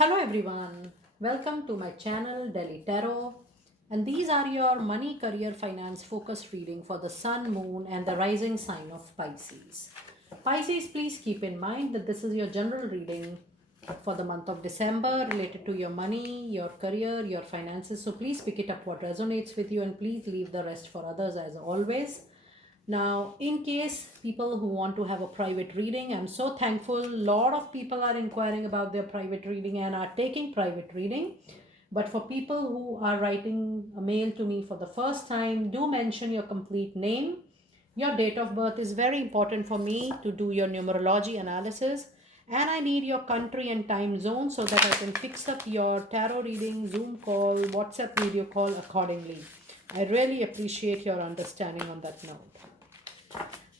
Hello everyone, welcome to my channel Delhi Tarot, and these are your money, career, finance focused reading for the sun, moon, and the rising sign of Pisces. Pisces, please keep in mind that this is your general reading for the month of December related to your money, your career, your finances. So please pick it up what resonates with you and please leave the rest for others as always. Now, in case people who want to have a private reading, I'm so thankful. A lot of people are inquiring about their private reading and are taking private reading. But for people who are writing a mail to me for the first time, do mention your complete name. Your date of birth is very important for me to do your numerology analysis. And I need your country and time zone so that I can fix up your tarot reading, Zoom call, WhatsApp video call accordingly. I really appreciate your understanding on that note.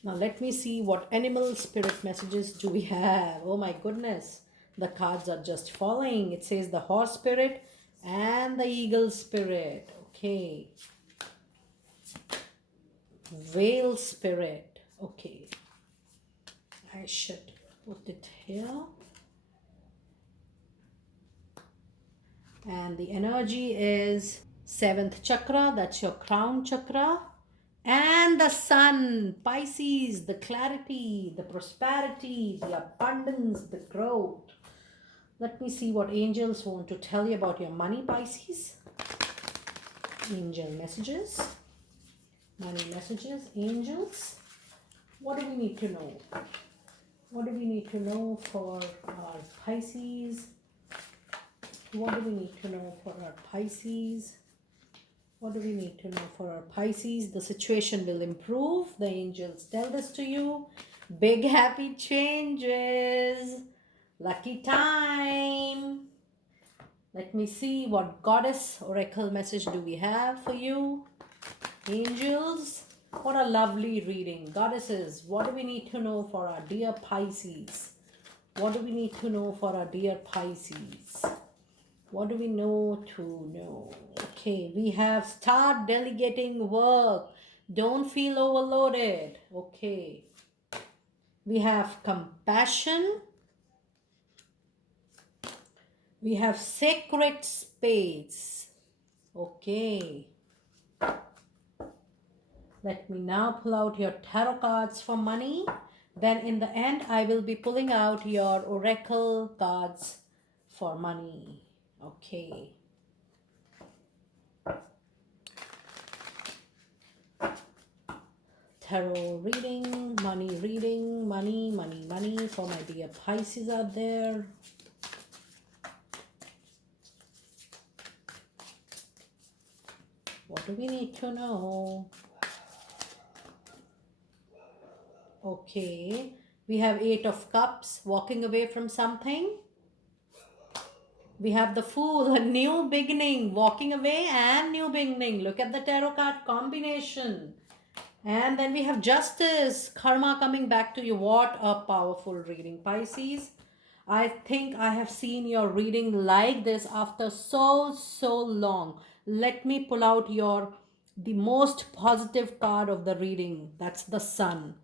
Now let me see what animal spirit messages do we have. Oh my goodness. The cards are just falling. It says the horse spirit and the eagle spirit. Okay. Whale spirit. Okay. I should put it here. And the energy is seventh chakra. That's your crown chakra. And the sun, Pisces, the clarity, the prosperity, the abundance, the growth. Let me see what angels want to tell you about your money, Pisces. Angel messages. Money messages, angels. What do we need to know? What do we need to know for our Pisces? What do we need to know for our Pisces? What do we need to know for our Pisces? The situation will improve. The angels tell this to you. Big happy changes. Lucky time. Let me see what goddess oracle message do we have for you. Angels. What a lovely reading. Goddesses, what do we need to know for our dear Pisces? What do we need to know for our dear Pisces? What do we know to know? Okay, we have start delegating work. Don't feel overloaded. Okay. We have compassion. We have sacred space. Okay. Let me now pull out your tarot cards for money. Then in the end, I will be pulling out your oracle cards for money. Okay. Tarot reading, money for my dear Pisces out there. What do we need to know? Okay, we have Eight of Cups, walking away from something. We have the Fool, a new beginning, walking away and new beginning. Look at the tarot card combination. And then we have Justice, karma coming back to you. What a powerful reading, Pisces. I think I have seen your reading like this after so long. Let me pull out the most positive card of the reading. That's the Sun.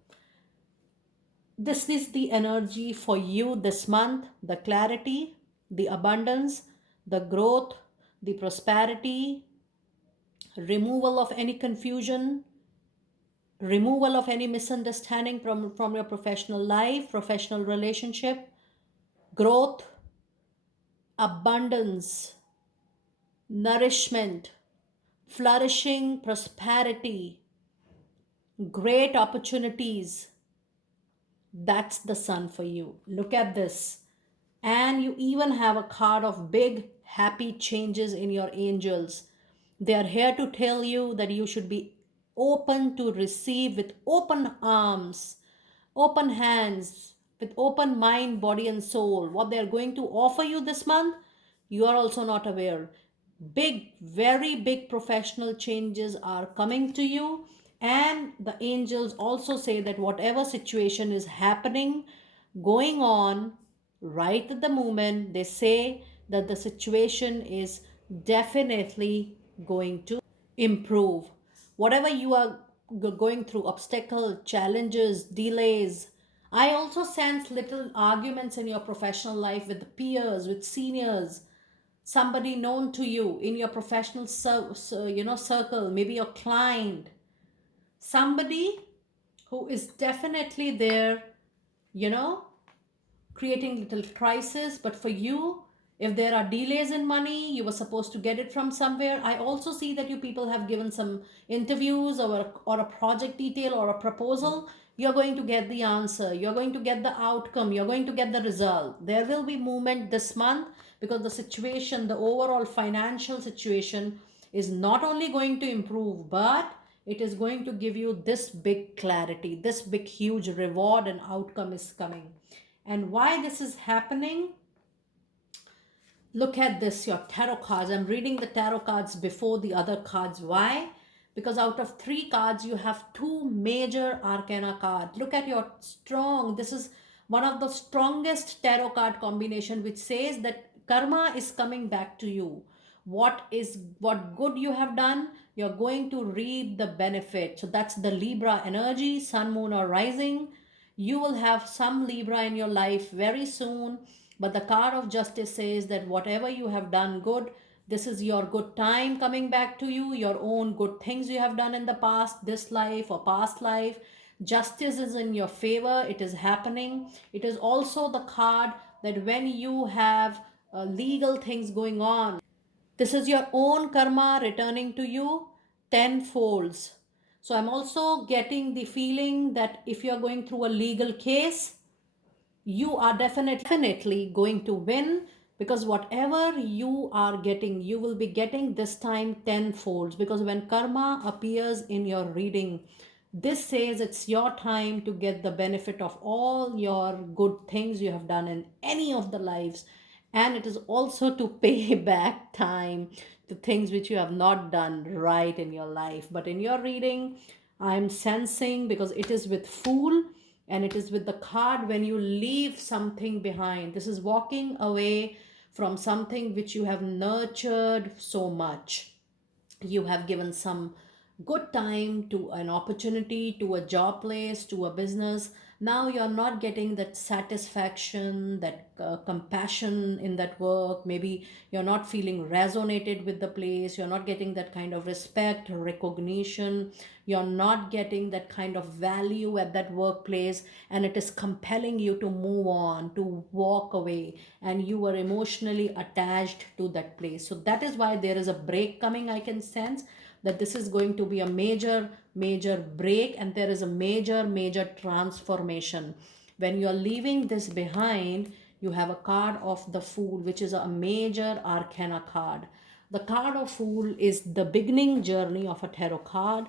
This is the energy for you this month, the clarity, the abundance, the growth, the prosperity, removal of any confusion, removal of any misunderstanding from your professional life, professional relationship, growth, abundance, nourishment, flourishing, prosperity, great opportunities. That's the Sun for you. Look at this. And you even have a card of big happy changes in your angels. They are here to tell you that you should be open to receive with open arms, open hands, with open mind, body, and soul. What they are going to offer you this month, you are also not aware. Big, very big professional changes are coming to you. And the angels also say that whatever situation is happening, going on right at the moment, they say that the situation is definitely going to improve. Whatever you are going through, obstacle, challenges, delays, I also sense little arguments in your professional life with the peers, with seniors, somebody known to you in your professional circle, maybe your client, somebody who is definitely there, you know, creating little crisis. But for you, if there are delays in money, you were supposed to get it from somewhere. I also see that you people have given some interviews or a project detail or a proposal. You're going to get the answer, you're going to get the outcome, you're going to get the result. There will be movement this month because the situation, the overall financial situation is not only going to improve, but it is going to give you this big clarity, this big huge reward and outcome is coming. And why this is happening, look at this, your tarot cards. I'm reading the tarot cards before the other cards. Why? Because out of three cards you have two major arcana cards. Look at your strong, this is one of the strongest tarot card combination, which says that karma is coming back to you. What good you have done, you're going to reap the benefit. So that's the Libra energy, sun, moon, or rising. You will have some Libra in your life very soon. But the card of justice says that whatever you have done good, this is your good time coming back to you, your own good things you have done in the past, this life or past life. Justice is in your favor, it is happening. It is also the card that when you have legal things going on, this is your own karma returning to you tenfolds. So I'm also getting the feeling that if you're going through a legal case, you are definitely going to win, because whatever you are getting, you will be getting this time tenfolds. Because when karma appears in your reading, this says it's your time to get the benefit of all your good things you have done in any of the lives. And it is also to pay back time, the things which you have not done right in your life. But in your reading, I'm sensing, because it is with Fool and it is with the card when you leave something behind. This is walking away from something which you have nurtured so much. You have given some good time to an opportunity, to a job place, to a business. Now you're not getting that satisfaction, that compassion in that work. Maybe you're not feeling resonated with the place, you're not getting that kind of respect, recognition, you're not getting that kind of value at that workplace, and it is compelling you to move on, to walk away, and you were emotionally attached to that place. So that is why there is a break coming. I can sense that this is going to be a major break, and there is a major transformation. When you are leaving this behind, you have a card of the Fool, which is a major arcana card. The card of Fool is the beginning journey of a tarot card,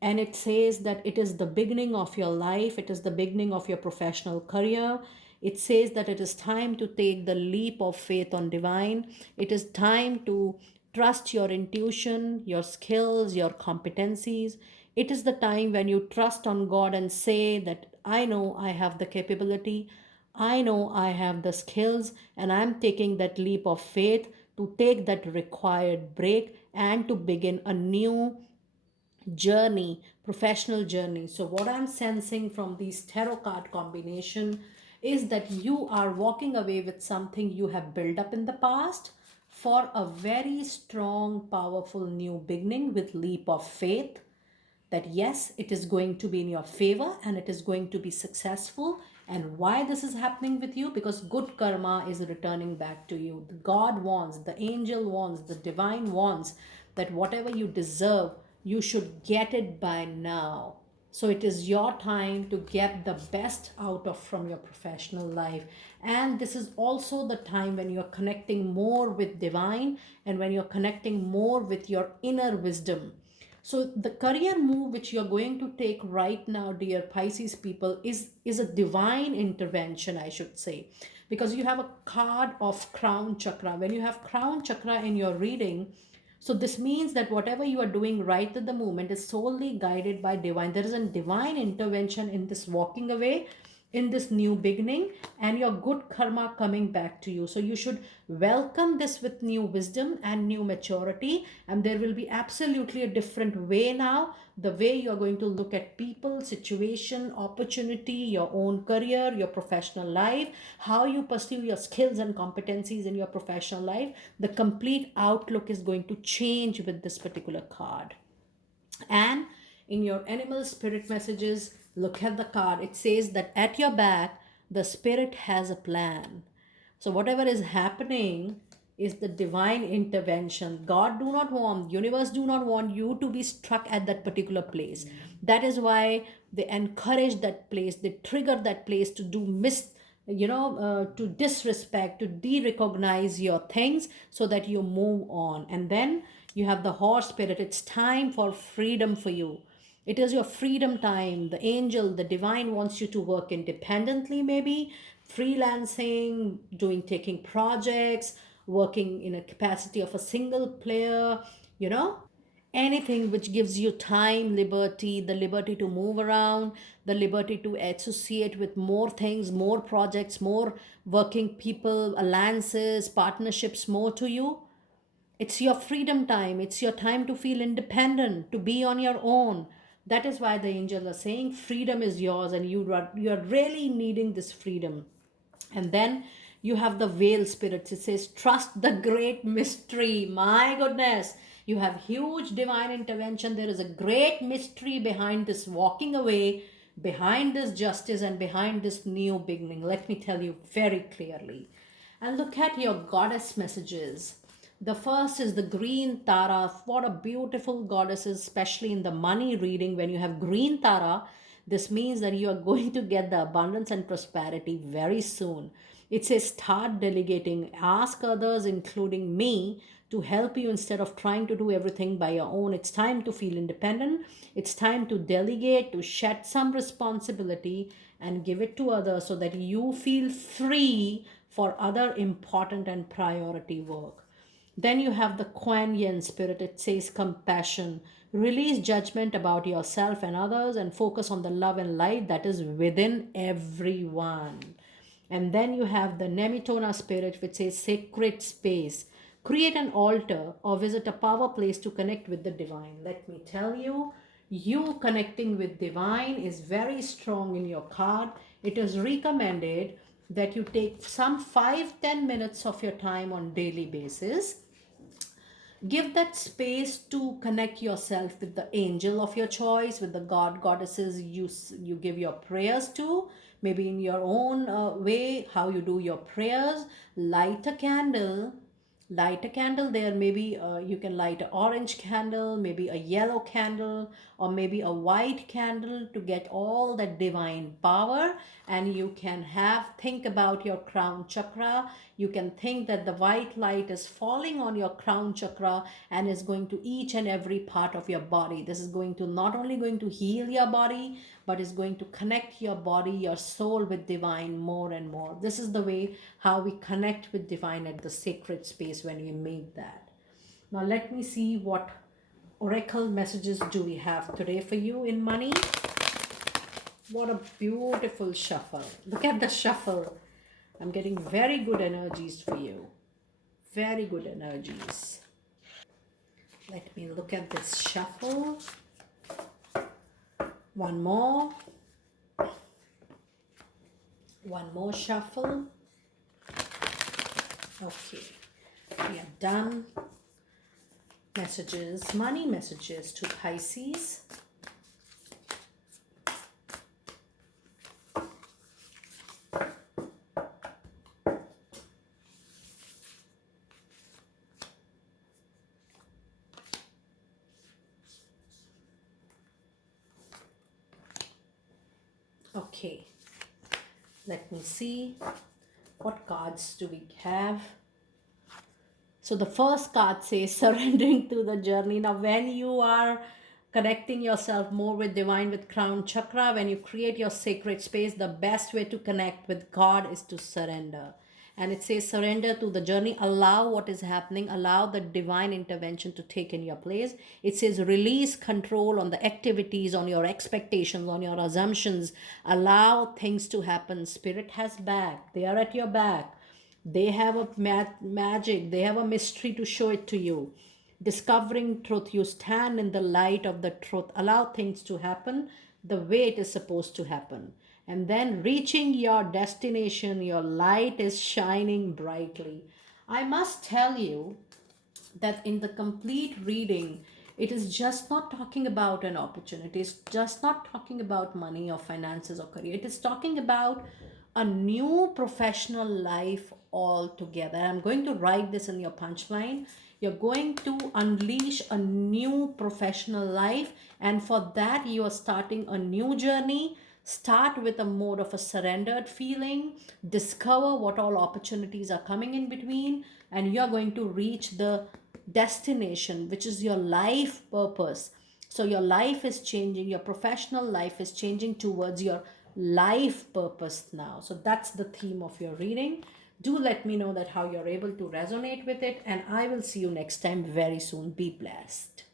and it says that it is the beginning of your life, it is the beginning of your professional career. It says that it is time to take the leap of faith on divine. It is time to trust your intuition, your skills, your competencies. It is the time when you trust on God and say that I know I have the capability, I know I have the skills, and I'm taking that leap of faith to take that required break and to begin a new journey, professional journey. So what I'm sensing from these tarot card combination is that you are walking away with something you have built up in the past for a very strong, powerful new beginning with leap of faith, that yes, it is going to be in your favor and it is going to be successful. And why this is happening with you? Because good karma is returning back to you. God wants, the angel wants, the divine wants that whatever you deserve, you should get it by now. So it is your time to get the best out of from your professional life. And this is also the time when you're connecting more with divine, and when you're connecting more with your inner wisdom. So the career move which you're going to take right now, dear Pisces people, is a divine intervention, I should say, because you have a card of crown chakra. When you have crown chakra in your reading, so this means that whatever you are doing right at the moment is solely guided by divine. There is a divine intervention in this walking away, in this new beginning and your good karma coming back to you. So you should welcome this with new wisdom and new maturity, and there will be absolutely a different way now, the way you're going to look at people, situation, opportunity, your own career, your professional life, how you pursue your skills and competencies in your professional life. The complete outlook is going to change with this particular card. And in your animal spirit messages, look at the card. It says that at your back, the spirit has a plan. So whatever is happening is the divine intervention. God do not want, universe do not want you to be stuck at that particular place. That is why they encourage that place, they trigger that place to do to disrespect, to de-recognize your things so that you move on. And then you have the horse spirit. It's time for freedom for you. It is your freedom time. The angel, the divine wants you to work independently, maybe freelancing, taking projects, working in a capacity of a single player, you know, anything which gives you time, liberty, the liberty to move around, the liberty to associate with more things, more projects, more working people, alliances, partnerships, more to you. It's your freedom time. It's your time to feel independent, to be on your own. That is why the angels are saying freedom is yours, and you're really needing this freedom. And then you have the veil spirits. It says, trust the great mystery. My goodness. You have huge divine intervention. There is a great mystery behind this walking away, behind this justice, and behind this new beginning. Let me tell you very clearly. And look at your goddess messages. The first is the green Tara. What a beautiful goddess is, especially in the money reading. When you have green Tara, this means that you are going to get the abundance and prosperity very soon. It says start delegating. Ask others, including me, to help you instead of trying to do everything by your own. It's time to feel independent. It's time to delegate, to shed some responsibility and give it to others so that you feel free for other important and priority work. Then you have the Kuan Yin spirit. It says compassion. Release judgment about yourself and others and focus on the love and light that is within everyone. And then you have the Nemitona spirit, which says sacred space. Create an altar or visit a power place to connect with the divine. Let me tell you, you connecting with divine is very strong in your card. It is recommended that you take some 5-10 minutes of your time on daily basis. Give that space to connect yourself with the angel of your choice, with the god goddesses you give your prayers to, maybe in your own way, how you do your prayers. Light a candle there. Maybe you can light an orange candle, maybe a yellow candle, or maybe a white candle to get all that divine power. And you can think about your crown chakra. You can think that the white light is falling on your crown chakra and is going to each and every part of your body. This is going to not only going to heal your body, but is going to connect your body, your soul with divine more and more. This is the way how we connect with divine at the sacred space when we make that. Now let me see what oracle messages do we have today for you in money. What a beautiful shuffle. Look at the shuffle. I'm getting very good energies for you. Very good energies. Let me look at this shuffle. One more. One more shuffle. Okay. We are done. Messages, money messages to Pisces. Okay, let me see what cards do we have. So the first card says surrendering to the journey. Now when you are connecting yourself more with divine, with crown chakra, when you create your sacred space, the best way to connect with God is to surrender. And it says surrender to the journey, allow what is happening, allow the divine intervention to take in your place. It says release control on the activities, on your expectations, on your assumptions. Allow things to happen. Spirit has back, they are at your back. They have a magic, they have a mystery to show it to you. Discovering truth, you stand in the light of the truth, allow things to happen the way it is supposed to happen. And then reaching your destination, your light is shining brightly. I must tell you that in the complete reading, it is just not talking about an opportunity, it's just not talking about money or finances or career, it is talking about a new professional life altogether. I'm going to write this in your punchline. You're going to unleash a new professional life, and for that you are starting a new journey. Start with a mode of a surrendered feeling, discover what all opportunities are coming in between, and you're going to reach the destination, which is your life purpose. So your life is changing, your professional life is changing towards your life purpose now. So that's the theme of your reading. Do let me know that how you're able to resonate with it, and I will see you next time very soon. Be blessed.